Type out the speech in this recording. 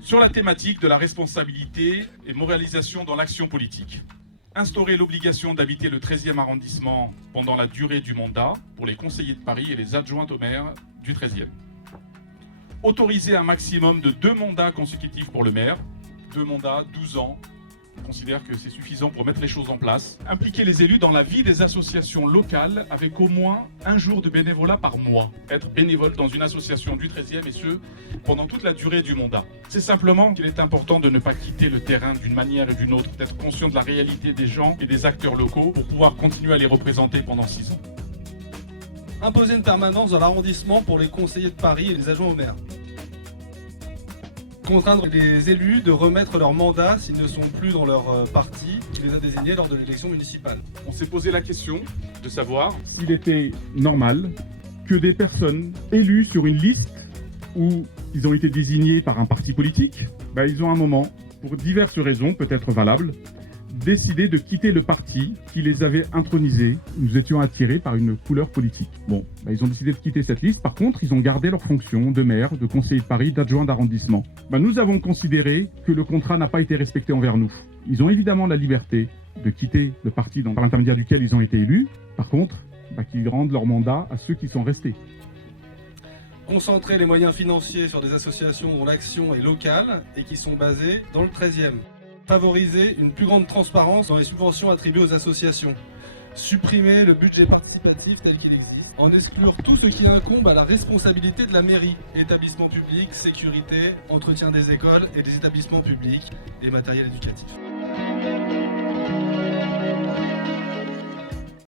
Sur la thématique de la responsabilité et moralisation dans l'action politique. Instaurer l'obligation d'habiter le 13e arrondissement pendant la durée du mandat pour les conseillers de Paris et les adjoints au maire du 13e. Autoriser un maximum de 2 mandats consécutifs pour le maire, 2 mandats, 12 ans. On considère que c'est suffisant pour mettre les choses en place. Impliquer les élus dans la vie des associations locales avec au moins 1 jour de bénévolat par mois. Être bénévole dans une association du 13e et ce, pendant toute la durée du mandat. C'est simplement qu'il est important de ne pas quitter le terrain d'une manière et d'une autre, d'être conscient de la réalité des gens et des acteurs locaux pour pouvoir continuer à les représenter pendant 6 ans. Imposer une permanence dans l'arrondissement pour les conseillers de Paris et les adjoints au maire. Contraindre les élus de remettre leur mandat s'ils ne sont plus dans leur parti qui les a désignés lors de l'élection municipale. On s'est posé la question de savoir s'il était normal que des personnes élues sur une liste où ils ont été désignés par un parti politique, ils ont un moment, pour diverses raisons peut-être valables, décidé de quitter le parti qui les avait intronisés. Nous étions attirés par une couleur politique. Ils ont décidé de quitter cette liste. Par contre, ils ont gardé leur fonction de maire, de conseiller de Paris, d'adjoint d'arrondissement. Nous avons considéré que le contrat n'a pas été respecté envers nous. Ils ont évidemment la liberté de quitter le parti par l'intermédiaire duquel ils ont été élus. Par contre, qu'ils rendent leur mandat à ceux qui sont restés. Concentrer les moyens financiers sur des associations dont l'action est locale et qui sont basées dans le 13e. Favoriser une plus grande transparence dans les subventions attribuées aux associations. Supprimer le budget participatif tel qu'il existe. En exclure tout ce qui incombe à la responsabilité de la mairie. Établissements publics, sécurité, entretien des écoles et des établissements publics et matériel éducatif.